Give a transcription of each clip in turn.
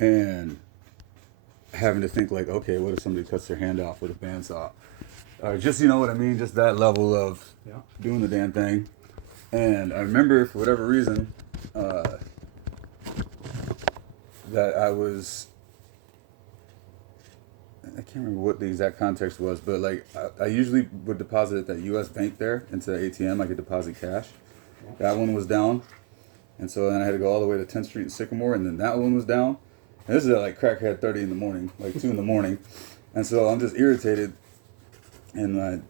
and having to think like, okay, what if somebody cuts their hand off with a bandsaw? Just, you know what I mean? Just that level of doing the damn thing. And I remember, for whatever reason, that I can't remember what the exact context was, but like I usually would deposit at that U.S. bank there into the ATM. I could deposit cash. That one was down, and so then I had to go all the way to 10th Street and Sycamore, and then that one was down. And this is at like crackhead 30 in the morning, like 2 in the morning, and so I'm just irritated. And my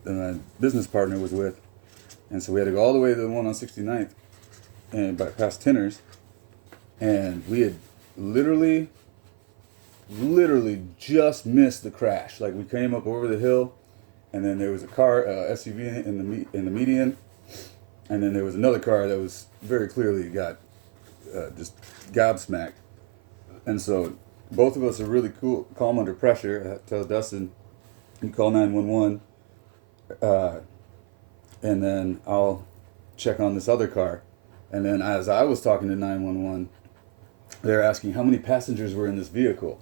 business partner was with, and so we had to go all the way to the one on 69th, and by past Tinners, and we had literally just missed the crash. Like we came up over the hill, and then there was a car, SUV in the median, and then there was another car that was very clearly got just gobsmacked. And so both of us are really calm under pressure. I tell Dustin, you call 911, and then I'll check on this other car. And then as I was talking to 911, they're asking how many passengers were in this vehicle.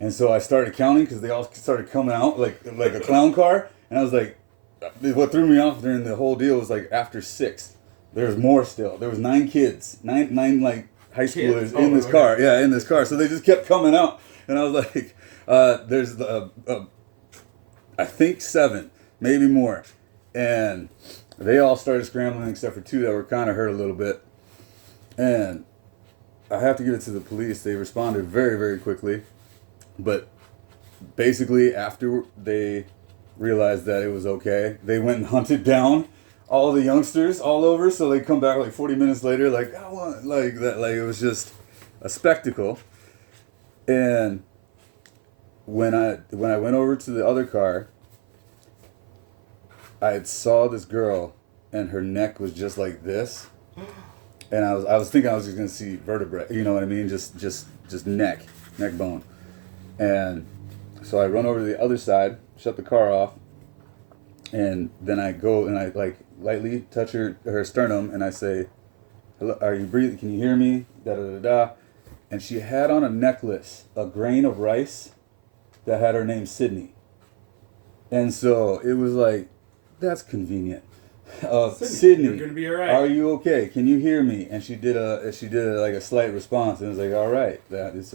And so I started counting because they all started coming out like a clown car. And I was like, what threw me off during the whole deal was like after 6, there was more still. There was 9 kids, nine like high schoolers in this car. Yeah, in this car. So they just kept coming out. And I was like, there's I think 7, maybe more. And they all started scrambling except for 2 that were kind of hurt a little bit. And I have to give it to the police. They responded very, very quickly. But basically, after they realized that it was okay, they went and hunted down all the youngsters all over. So they come back like 40 minutes later, like, I want, like that. Like it was just a spectacle. And when I went over to the other car, I saw this girl, and her neck was just like this, and I was thinking I was just gonna see vertebrae. You know what I mean? Just neck bone. And so I run over to the other side, shut the car off, and then I go and I like lightly touch her sternum, and I say, "Hello, are you breathing? Can you hear me?" Da da da da. And she had on a necklace, a grain of rice, that had her name Sydney. And so it was like, that's convenient. Sydney, you're gonna be all right. Are you okay? Can you hear me? And she did like a slight response, and it was like, all right, that is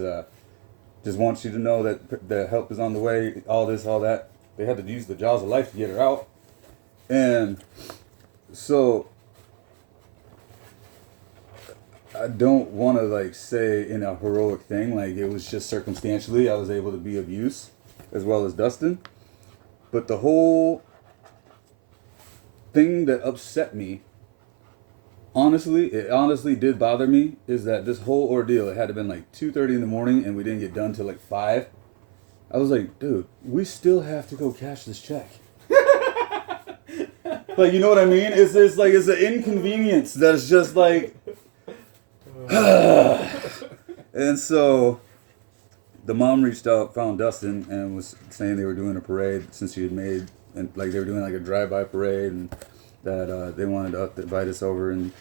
just wants you to know that the help is on the way. All this, all that. They had to use the jaws of life to get her out, and so I don't want to like say in a heroic thing, like it was just circumstantially I was able to be of use, as well as Dustin, but the whole thing that upset me, it honestly did bother me, is that this whole ordeal, it had to been like 2:30 in the morning, and we didn't get done till like 5. I was like, dude, we still have to go cash this check. Like, you know what I mean? It's this like, it's an inconvenience that's just like, and so the mom reached out, found Dustin, and was saying they were doing a parade since she had made, and like they were doing like a drive-by parade, and that they wanted to invite us over, and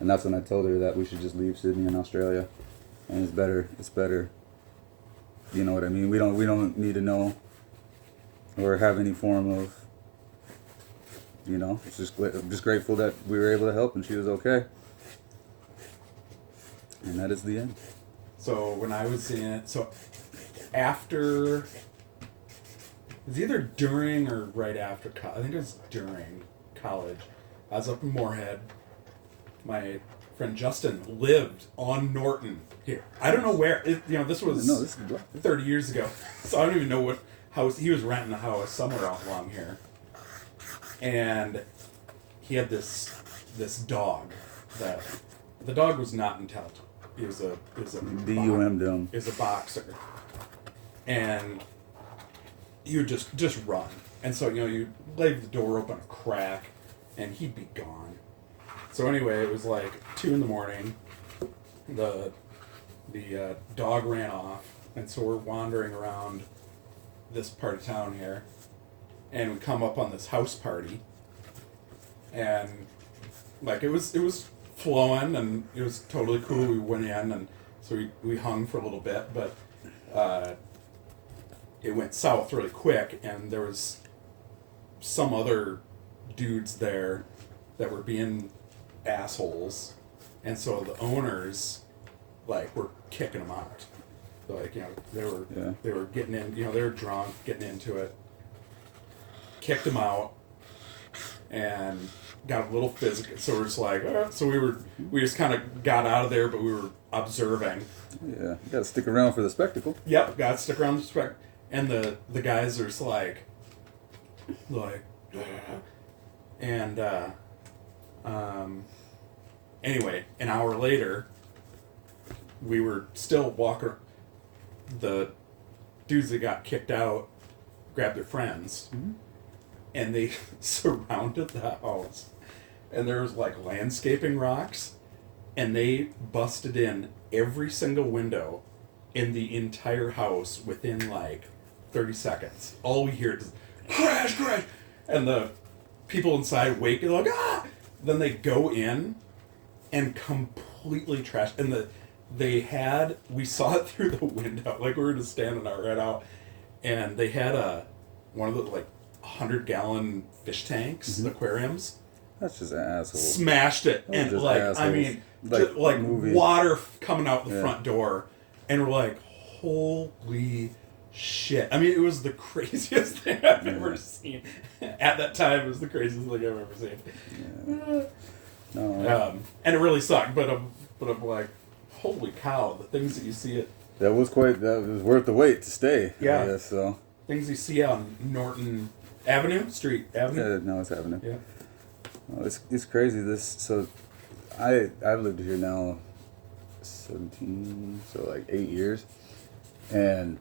that's when I told her that we should just leave Sydney in Australia, and it's better. You know what I mean? We don't need to know or have any form of, you know. It's I'm just grateful that we were able to help and she was okay. And that is the end. So when I was in it, after, it was either during or right after college. I think it was during college. I was up in Moorhead. My friend Justin lived on Norton here. I don't know where. This was 30 years ago. So I don't even know what house. He was renting a house somewhere out along here. And he had this dog that, the dog was not intelligent. It was a D-U-M-D-U-M. It was a boxer. And he would just run. And so, you leave the door open a crack, and he'd be gone. So anyway, it was like 2 in the morning. The dog ran off, and so we're wandering around this part of town here, and we come up on this house party, and like it was flowing, and it was totally cool. We went in, and So we hung for a little bit, but it went south really quick, and there was some other dudes there that were being assholes, and so the owners like were kicking them out. Like, you know, they were getting in, you know, they were drunk, getting into it, kicked them out, and got a little physical. So we're just like, so we just kind of got out of there, but we were observing. Yeah, you gotta stick around for the spectacle. Yep, got to stick around the spec. And the guys are just like, and anyway, an hour later, we were still walking. The dudes that got kicked out grabbed their friends, and they surrounded the house. And there was like landscaping rocks, and they busted in every single window in the entire house within like 30 seconds. All we hear is crash, crash, and the people inside wake and like, ah! Then they go in and completely trash. And we saw it through the window, like we were just standing out right out, and they had one of the like 100-gallon fish tanks, aquariums. That's just an asshole. Smashed it, and like assholes. I mean, like water coming out the front door, and we're like, holy shit! I mean, it was the craziest thing I've ever seen. At that time, it was the craziest thing I've ever seen. No. And it really sucked, but I'm like, holy cow! The things that you see that was worth the wait to stay. Yeah. I guess, so things you see on Norton Avenue, Street Avenue. No, it's Avenue. Yeah. Oh, it's crazy. I've lived here now 17, so like 8 years, and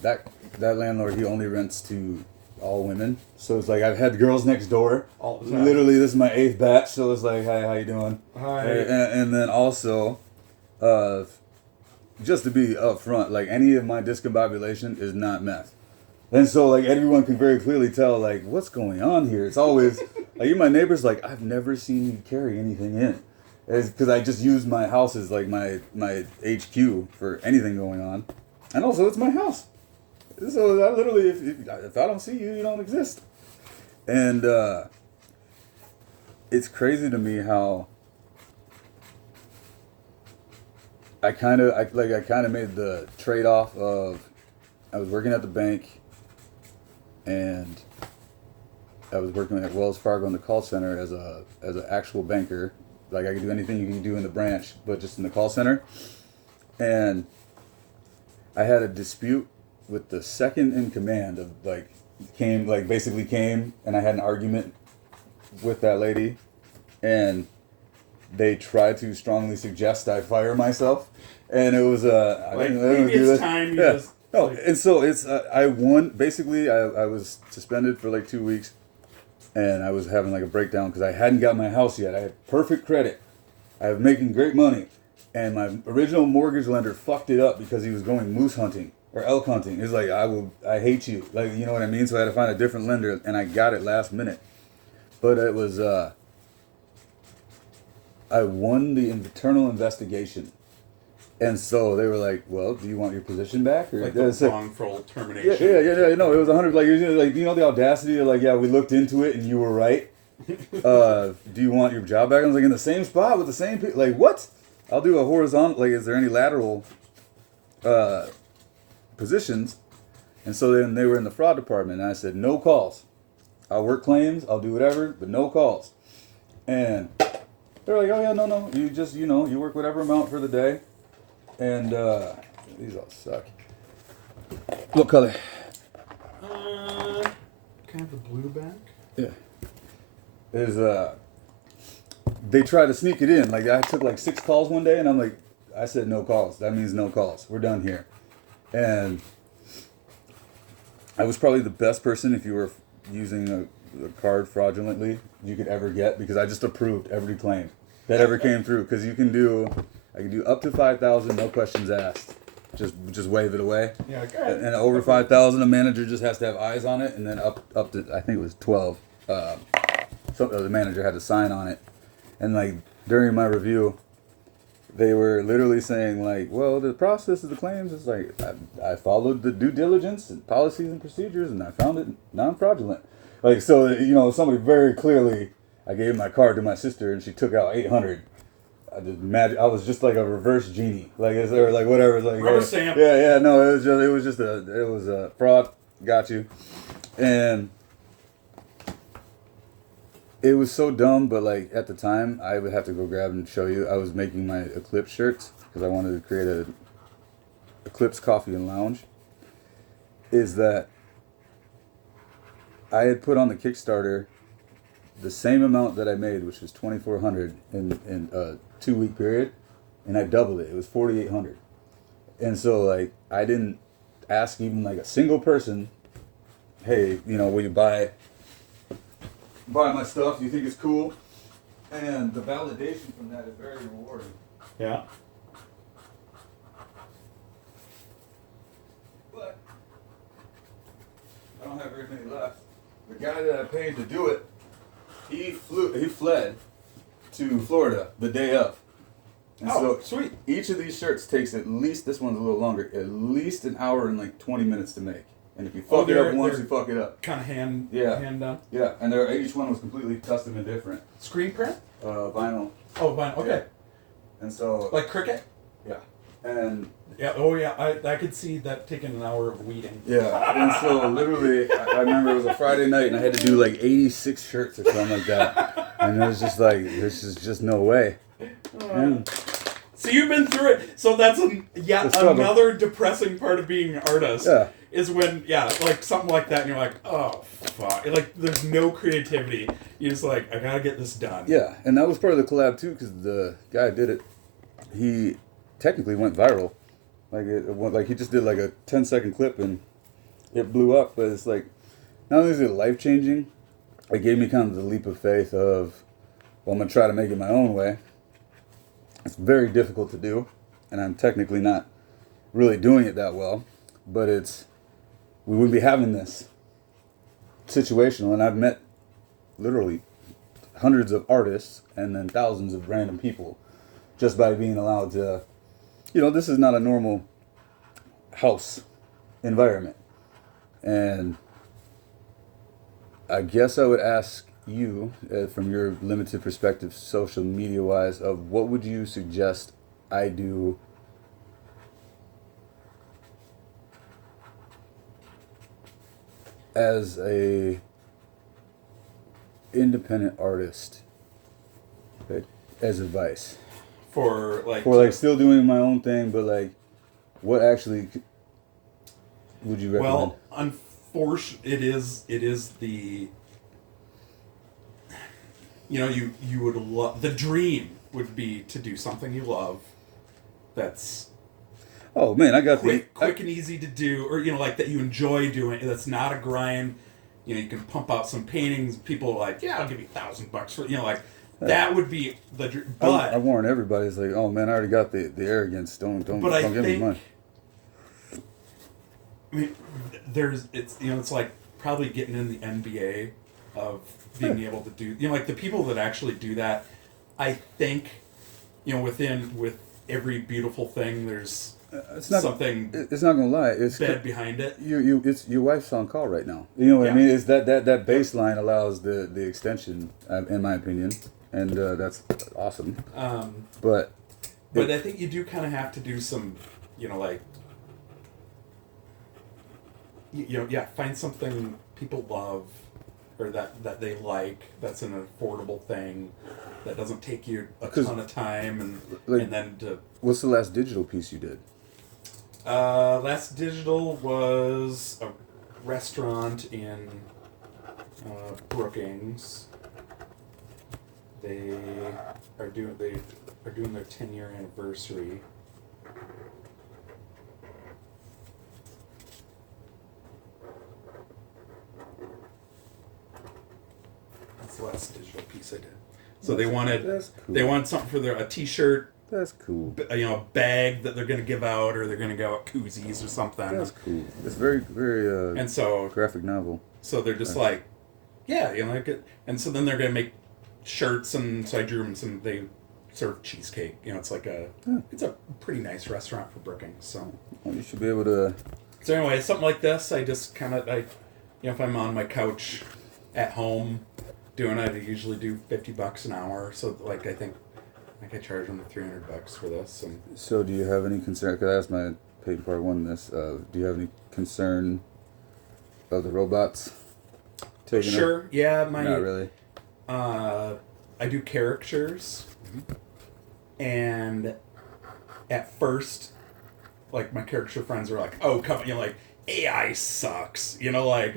that landlord, he only rents to all women. So it's like I've had girls next door. All the time. Literally, this is my 8th batch. So it's like, hi, how you doing? Hi. And then also, just to be upfront, like any of my discombobulation is not meth. And so, like, everyone can very clearly tell, like, what's going on here. It's always, like, you my neighbors, like, I've never seen you carry anything in. It's because I just use my house as, like, my HQ for anything going on. And also, it's my house. So, I literally, if I don't see you, you don't exist. And it's crazy to me how I kind of made the trade-off of, I was working at the bank, and I was working at Wells Fargo in the call center as an actual banker. Like, I could do anything you can do in the branch, but just in the call center. And I had a dispute with the second in command of basically came, and I had an argument with that lady, and they tried to strongly suggest I fire myself, and it was it's time you just. No, and so it's I won. Basically, I was suspended for like 2 weeks, and I was having like a breakdown because I hadn't got my house yet. I had perfect credit. I was making great money, and my original mortgage lender fucked it up because he was going moose hunting or elk hunting. He's like, I hate you, like, you know what I mean. So I had to find a different lender, and I got it last minute. But it was I won the internal investigation. And so they were like, "Well, do you want your position back?" Or like the wrongful termination. Yeah. No, it was 100. Like, you know, the audacity of like, yeah, we looked into it and you were right. Do you want your job back? I was like, in the same spot with the same people. Like, what? I'll do a horizontal. Like, is there any lateral positions? And so then they were in the fraud department, and I said, no calls. I'll work claims. I'll do whatever, but no calls. And they're like, oh yeah, no, you just, you know, you work whatever amount for the day. And these all suck. What color? Kind of the blue back. Yeah. They try to sneak it in. Like, I took like 6 calls one day, and I'm like, I said no calls. That means no calls. We're done here. And I was probably the best person, if you were using a card fraudulently, you could ever get, because I just approved every claim that ever came through. Because I can do up to 5,000, no questions asked. Just wave it away. Yeah, go ahead. And over 5,000, a manager just has to have eyes on it, and then up to, I think it was 12. The manager had to sign on it. And like during my review, they were literally saying like, well, the process of the claims is like, I followed the due diligence and policies and procedures, and I found it non-fraudulent. Like, so, you know, somebody very clearly, I gave my card to my sister and she took out 800. I was just like a reverse genie, like is there like whatever, it's like Rubber stamp. yeah, no, it was a fraud, got you, and it was so dumb, but like at the time, I would have to go grab and show you. I was making my Eclipse shirts because I wanted to create a Eclipse Coffee and Lounge. Is that I had put on the Kickstarter the same amount that I made, which was 2,400 in a 2 week period, and I doubled it. It was 4,800, and so like I didn't ask even like a single person, hey, you know, will you buy my stuff? Do you think it's cool? And the validation from that is very rewarding. Yeah. But I don't have very many left. The guy that I paid to do it, he fled to Florida the day of. And Oh, so sweet. each of these shirts takes at least, this one's a little longer, at least an hour and like 20 minutes to make. And if you fuck it up once, you fuck it up. Kind of hand done. Yeah, and each one was completely custom and different. Screen print? Vinyl. Oh, vinyl. Okay. Yeah. And so. Like Cricut? Yeah. And. Yeah. Oh, yeah. I could see that taking an hour of weeding. Yeah. And so literally, I remember it was a Friday night, and I had to do like 86 shirts or something like that. And it was just like, this is just no way. So you've been through it. So that's another depressing part of being an artist. Yeah. Is when, like something like that, and you're like, oh, fuck. Like, there's no creativity. You're just like, I gotta get this done. Yeah, and that was part of the collab, too, because the guy who did it, he technically went viral. Like, he just did, like, a 10-second clip, and it blew up. But it's like, not only is it life-changing, it gave me kind of the leap of faith of, well, I'm going to try to make it my own way. It's very difficult to do, and I'm technically not really doing it that well. But we wouldn't be having this situational, and I've met literally hundreds of artists and then thousands of random people just by being allowed to, you know, this is not a normal house environment. And I guess I would ask you, from your limited perspective, social media wise, of what would you suggest I do as a independent artist, okay, as advice For still doing my own thing, but like what actually would you recommend? Well, unfortunately, it is the, you know, you would love, the dream would be to do something you love that's Oh man, I got quick and easy to do, or, you know, like that you enjoy doing. That's not a grind. You know, you can pump out some paintings. People are like, yeah, I'll give you $1,000 for, you know, like that would be the dream. But I warn everybody. It's like, oh man, I already got the arrogance. Don't give me money. I mean, it's like probably getting in the NBA of being able to do, you know, like the people that actually do that. I think, you know, with every beautiful thing, there's it's not something. It's not gonna lie. It's bad behind it. It's your wife's on call right now. You know what I mean? It's that baseline allows the extension, in my opinion, and that's awesome. But I think you do kind of have to do some, you know, like, find something people love, or that they like. That's an affordable thing. That doesn't take you a ton of time, and then to. What's the last digital piece you did? Last digital was a restaurant in Brookings. They are doing their 10-year anniversary. That's the last digital piece I did. So they want something for a T-shirt. That's cool. You know, a bag that they're going to give out, or they're going to go out koozies or something. That's cool. It's very, very and so graphic novel. So they're just like, yeah, you know, like it. And so then they're going to make shirts, and so I drew them some. They serve cheesecake. You know, it's like it's a pretty nice restaurant for Brookings. So Well, you should be able to. so anyway, something like this, I just kind of if I'm on my couch at home doing it, I usually do $50 an hour. So like I think I charge them $300 for this. And So, do you have any concern? Because I asked my paid part one this. Do you have any concern of the robots taking it? sure, yeah, Not really. I do caricatures, and at first, like my caricature friends are like, "Oh, come," like AI sucks, like,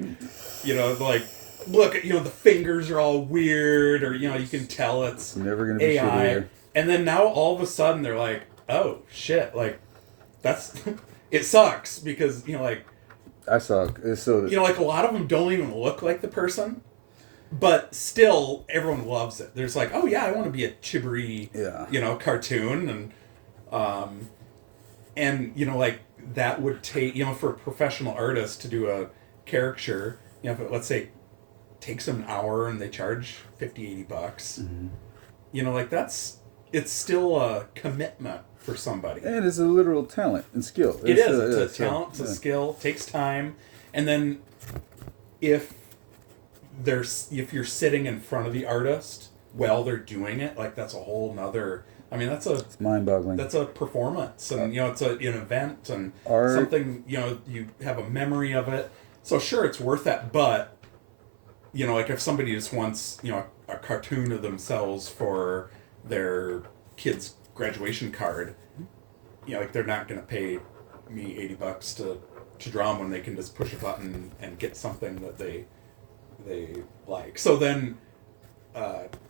like look at the fingers are all weird, or you can tell it's Never gonna be AI, shittier. and then now all of a sudden they're like, "Oh shit!" Like that's it sucks because like I saw so. like a lot of them don't even look like the person. But still, everyone loves it. There's like, oh yeah, I want to be a Chibri, Yeah. Cartoon, and like that would take, for a professional artist to do a caricature, if it, let's say, takes them an hour and they charge $50-$80, like it's still a commitment for somebody. And it's a literal talent and skill. It is. Yeah, It's a talent. It's a skill. Takes time, and then if you're sitting in front of the artist while they're doing it, like that's a whole nother. I mean, It's mind-boggling. that's a performance, and it's an event, and Art. something you have a memory of it. So sure, it's worth that, but like if somebody just wants a cartoon of themselves for their kid's graduation card, like they're not gonna pay me $80 to draw them when they can just push a button and get something that they like. So then,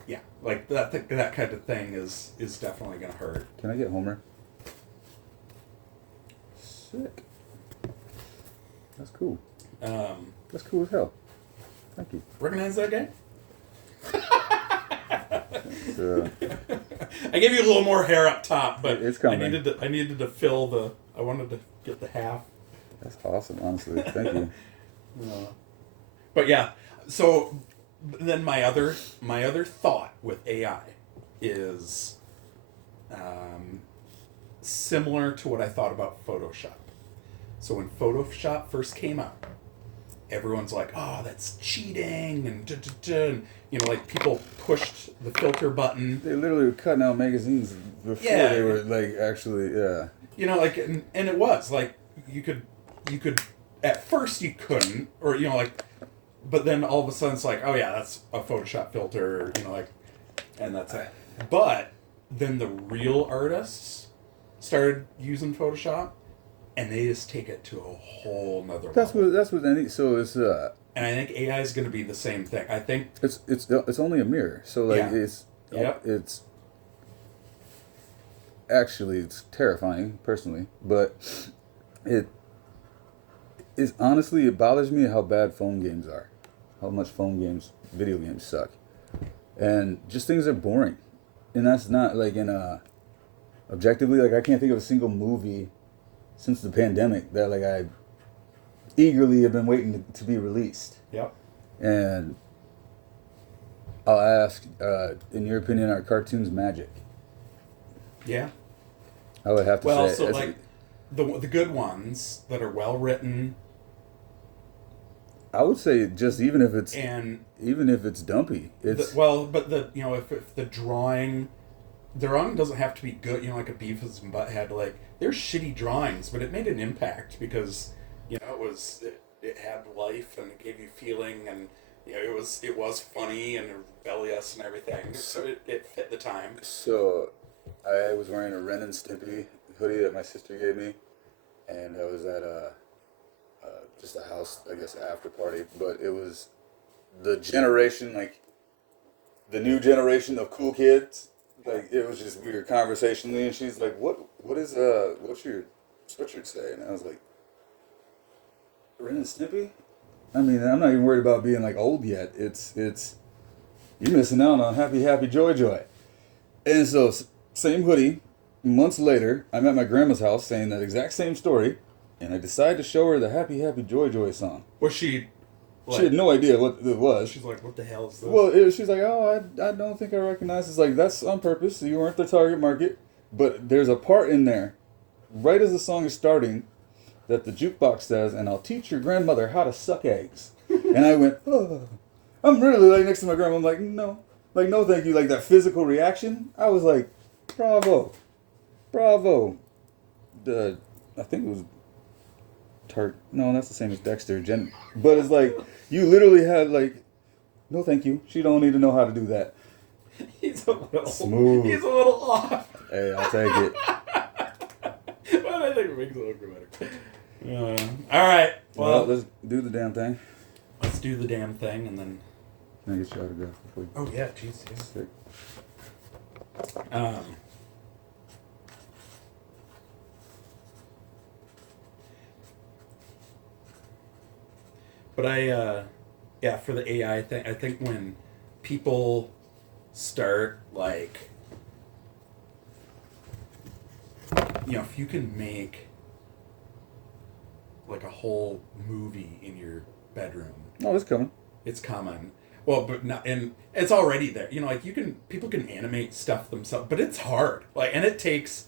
yeah, like that kind of thing is definitely gonna hurt. Can I get Homer? Sick. That's cool. That's cool as hell. Thank you. Recognize that guy? So, I gave you a little more hair up top, but It's coming. I needed to fill the. I wanted to get the half. that's awesome, honestly. Thank you. But yeah, so then my other thought with AI is similar to what I thought about Photoshop. So when Photoshop first came out, everyone's like, "Oh, that's cheating," and like people pushed the filter button. They literally were cutting out magazines before Yeah. they were like actually, yeah. Like and it was like you could at first you couldn't, or like, but then all of a sudden it's like, oh yeah, that's a Photoshop filter, like, and that's it. But then the real artists started using Photoshop, and they just take it to a whole nother level. That's what any. So it's And I think AI is going to be the same thing. I think it's only a mirror. So like Yeah. Yep. it's actually it's terrifying personally, but it is honestly it bothers me how bad phone games are, how much video games suck, and just things are boring, and that's not like objectively, like I can't think of a single movie since the pandemic that like I eagerly have been waiting to be released. Yep. And I'll ask, in your opinion, are cartoons magic? Yeah. I would have to Well, say. so like the good ones that are well written I would say just even if it's dumpy, it's but if the drawing doesn't have to be good, like a Beavis and Butthead, like they're shitty drawings, but it made an impact because it had life and it gave you feeling, and it was funny and rebellious and everything, so it fit the time. So I was wearing a Ren and Stimpy hoodie that my sister gave me, and I was at just a house, I guess, after party, but it was the generation, like the new generation of cool kids. Like it was just weird conversationally, and she's like, what's your sweatshirt say?" And I was like, "Ren and Snippy." I mean, I'm not even worried about being like old yet. It's you're missing out on Happy Happy Joy Joy. And so same hoodie. Months later, I'm at my grandma's house saying that exact same story, and I decided to show her the Happy Happy Joy Joy song. Was she She had no idea what it was. She's like, what the hell is this? Well, she's like, oh, I don't think I recognize. It's like, that's on purpose. You weren't the target market. But there's a part in there, right as the song is starting, that the jukebox says, and I'll teach your grandmother how to suck eggs. And I went, oh. I'm really like next to my grandma. I'm like, no. Like, no thank you. Like, that physical reaction, I was like, bravo. Bravo. I think it was no, that's the same as Dexter. But it's like, you literally had like, no thank you. She don't need to know how to do that. He's a little smooth. He's a little off. Hey, I'll take it. But I think it makes it look better. All right. Well, Let's do the damn thing. Let's do the damn thing, and then. Can I get your autograph before you? Oh yeah, jeez. Yeah. Sick. But yeah, for the AI thing, I think when people start like, if you can make like a whole movie in your bedroom. Oh, it's coming. It's common. Well, but not, and it's already there. Like people can animate stuff themselves, but it's hard. Like, and it takes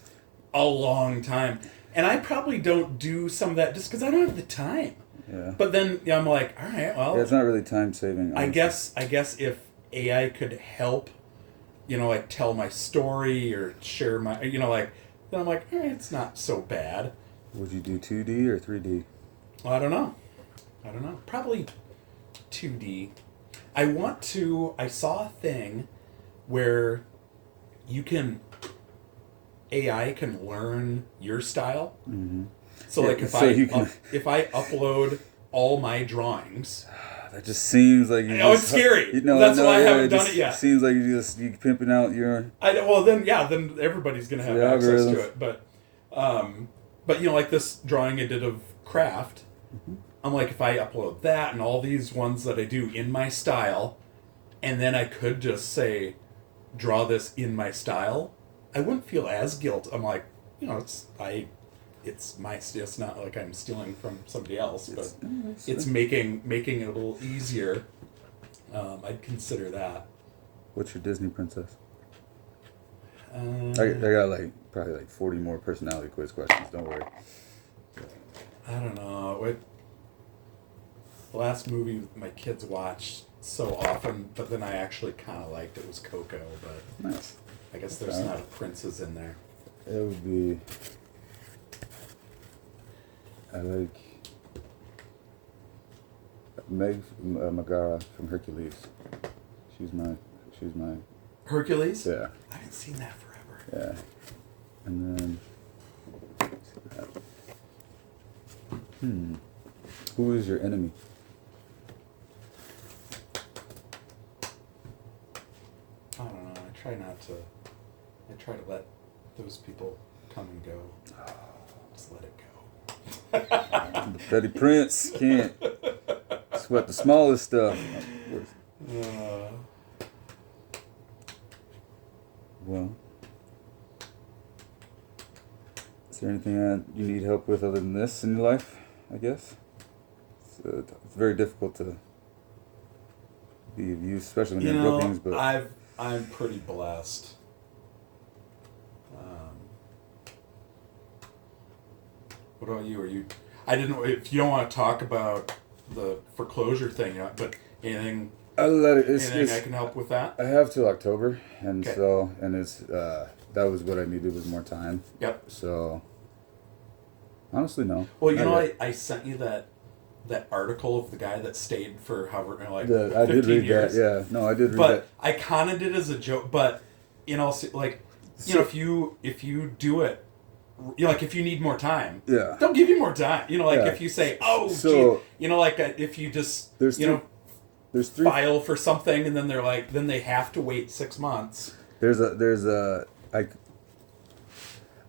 a long time. And I probably don't do some of that just because I don't have the time. Yeah. But then I'm like, all right, well. Yeah, it's not really time saving. I guess if AI could help, like tell my story or share my, then I'm like, all right, it's not so bad. Would you do 2D or 3D? Well, I don't know. Probably 2D. I saw a thing where AI can learn your style. Mm-hmm. So like if I upload all my drawings, that just seems like it's scary. That's why I haven't done it yet. Seems like you pimping out your. Then everybody's gonna have access to it. But like this drawing I did of craft, mm-hmm. I'm like, if I upload that and all these ones that I do in my style, and then I could just say, draw this in my style, I wouldn't feel as guilt. I'm like, it's my. It's not like I'm stealing from somebody else, but it's making it a little easier. I'd consider that. What's your Disney princess? I got probably 40 more personality quiz questions. Don't worry. I don't know. The last movie my kids watched so often, but then I actually kind of liked it was Coco. But nice. I guess there's not a princess in there. It would be. I like Meg Megara from Hercules. She's my. Hercules? Yeah. I haven't seen that forever. Yeah. And then. Who is your enemy? I don't know. I try to let those people come and go. Just let it go. The Petty Prince can't sweat the smallest stuff. Well, is there anything you need help with other than this in your life? I guess it's very difficult to be of use, especially when you're in Brookings. But I'm pretty blessed. What about you? If you don't want to talk about the foreclosure thing yet, but anything I can help with that? I have till October, and it's that was what I needed was more time. Yep. So honestly, no. Well, I sent you that article of the guy that stayed for however I did read years. That. Yeah, no, I did read but that. I kind of did as a joke. But if you do it, if you need more time, they'll give you more time. If you say, if you just there's file for something and then they're like, then they have to wait 6 months.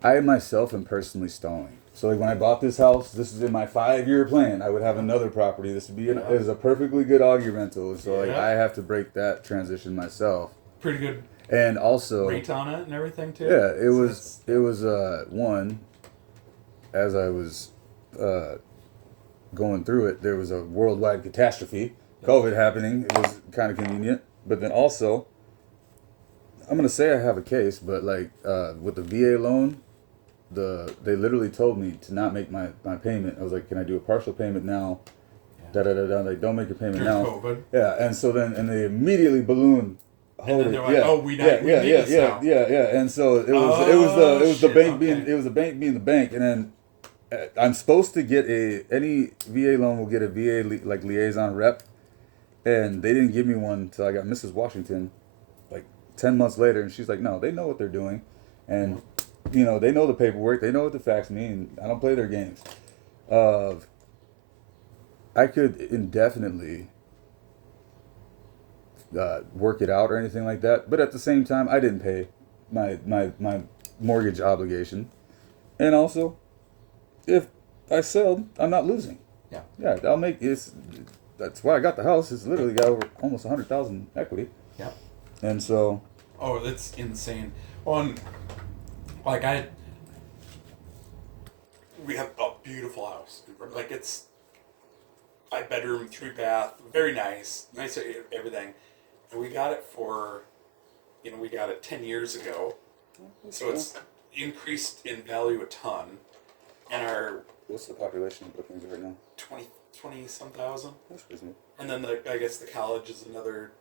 I myself am personally stalling. So when I bought this house, this is in my 5-year plan. I would have another property. This would be is a perfectly good augie rental. So I have to break that transition myself. Pretty good. And also rate on it and everything too. Yeah, it was one. As I was going through it, there was a worldwide catastrophe, COVID happening, it was kind of convenient. But then also, I'm gonna say I have a case, but like with the VA loan, they literally told me to not make my payment. I was like, can I do a partial payment now? Da da da da. Like, don't make your payment During now. COVID. Yeah, and so then they immediately ballooned. And then they're like, oh, we need this now. Yeah. And so it was the shit, bank okay. being the bank, and then I'm supposed to get any VA loan will get a VA like liaison rep, and they didn't give me one until I got Mrs. Washington, like 10 months later, and she's like, no, they know what they're doing, and they know the paperwork, they know what the facts mean. I don't play their games. I could indefinitely work it out or anything like that, but at the same time, I didn't pay my mortgage obligation, and also, if I sell, I'm not losing. Yeah, I'll make it's. That's why I got the house. It's literally got over almost 100,000 equity. Yeah. And so. Oh, that's insane. We have a beautiful house. Like, it's 5-bedroom, 3-bath, very nice everything, and we got it for, we got it 10 years ago, so it's increased in value a ton, and What's the population of Brookings right now? 20 some thousand. That's reasonable. And then I guess the college is another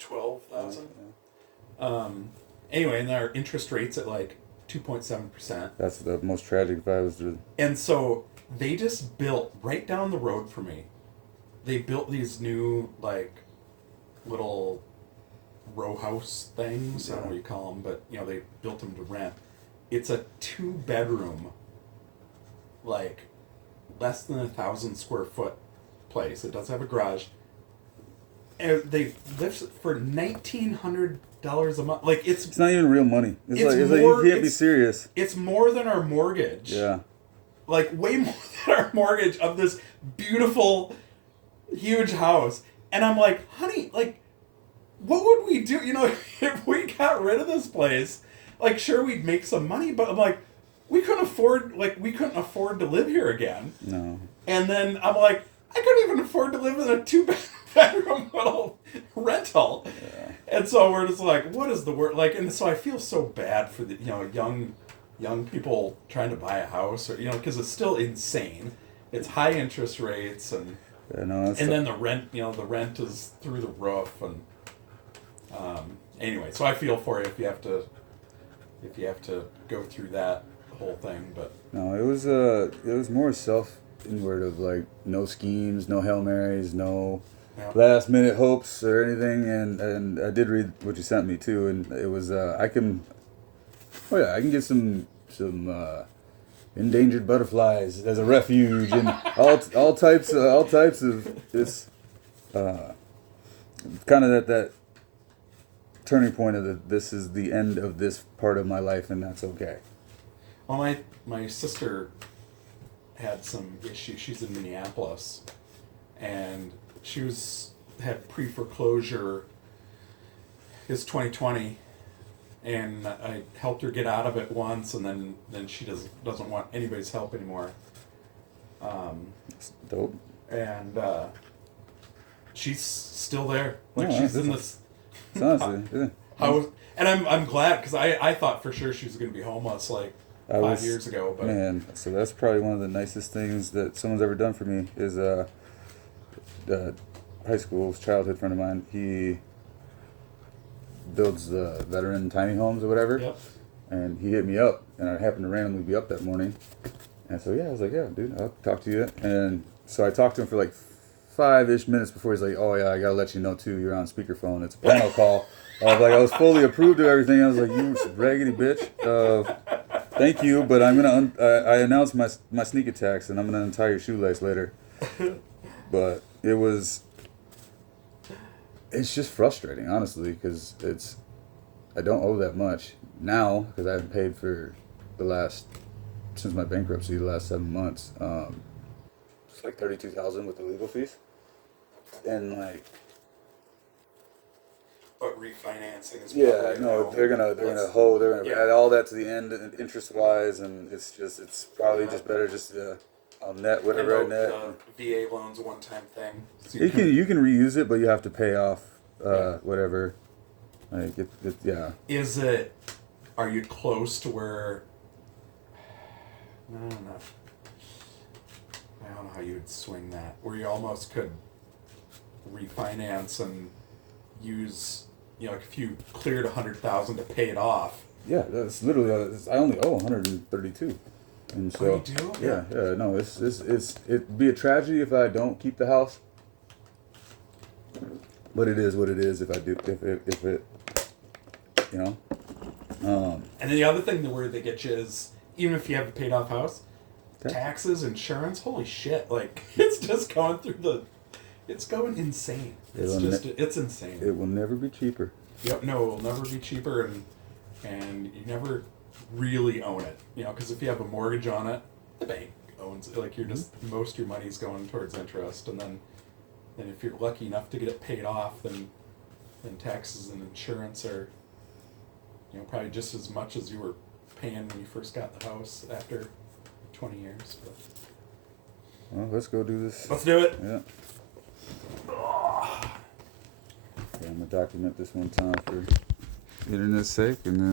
12,000. Anyway, and our interest rate's at like 2.7%. That's the most tragic if I was to. And so they just built right down the road from me. They built these new like little row house things. I don't know what you call them, but they built them to rent. It's a 2-bedroom, like less than 1,000 square foot place. It does have a garage. And they live for $1,900 a month. Like it's not even real money. It's like you can't be serious. It's more than our mortgage. Yeah. Like way more than our mortgage of this beautiful, huge house. And I'm like, honey, like, what would we do? If we got rid of this place, like, sure, we'd make some money, but I'm like, we couldn't afford to live here again. No. And then I'm like, I couldn't even afford to live in a 2-bedroom little rental. Yeah. And so we're just like, what is the word? Like, and so I feel so bad for the, young people trying to buy a house, or, because it's still insane. It's high interest rates, and then the rent, the rent is through the roof, and anyway, so I feel for you if you have to go through that whole thing, but no, it was more inward of like no schemes, no Hail Marys, no last minute hopes or anything, and I did read what you sent me too, and it was I can get some endangered butterflies as a refuge, and all types of this kind of that turning point of this is the end of this part of my life, and that's okay. Well, my sister had some issues. She's in Minneapolis, and she had pre-foreclosure. It's 2020, and I helped her get out of it once, and then she doesn't want anybody's help anymore. That's dope. And she's still there. Like, she's in this. Honestly, yeah. And I'm glad, because I thought for sure she was going to be homeless like 5 years ago. But man, so that's probably one of the nicest things that someone's ever done for me is the high school childhood friend of mine. He builds the veteran tiny homes or whatever. Yep. And he hit me up, and I happened to randomly be up that morning. And so, I was like, yeah, dude, I'll talk to you. And so I talked to him for like 5-ish minutes before he's like, oh, yeah, I got to let you know, too, you're on speakerphone. It's a panel call. I was fully approved of everything. I was like, you raggedy bitch. Thank you, but I'm going to, I announced my sneak attacks, and I'm going to untie your shoelace later. But it's just frustrating, honestly, because I don't owe that much now, because I haven't paid for since my bankruptcy, the last 7 months. It's like $32,000 with the legal fees. And like, but refinancing is they're gonna add all that to the end interest wise, and it's probably just better just to On net, I whatever I know net. VA loans a one-time thing. So You can reuse it, but you have to pay off whatever. Like yeah. Is it? Are you close to where? I don't know. I don't know how you would swing that. Where you almost could refinance and use, like if you cleared 100,000 to pay it off. Yeah, that's literally. I only owe 132, and so you do? yeah. No, it'd be a tragedy if I don't keep the house. But it is what it is. If I do, if it, you know. And then the other thing where they get you is, even if you have a paid off house, taxes, insurance, holy shit! Like it's just going through it's going insane. It's insane. It will never be cheaper. Yep, no, it will never be cheaper, and you never really own it. Because if you have a mortgage on it, the bank owns it. Like you're just most of your money's going towards interest, and then if you're lucky enough to get it paid off, then taxes and insurance are probably just as much as you were paying when you first got the house after 20 years. But Well, let's go do this. let's do it. Yeah. Okay, I'm gonna document this one time for internet's sake, and then.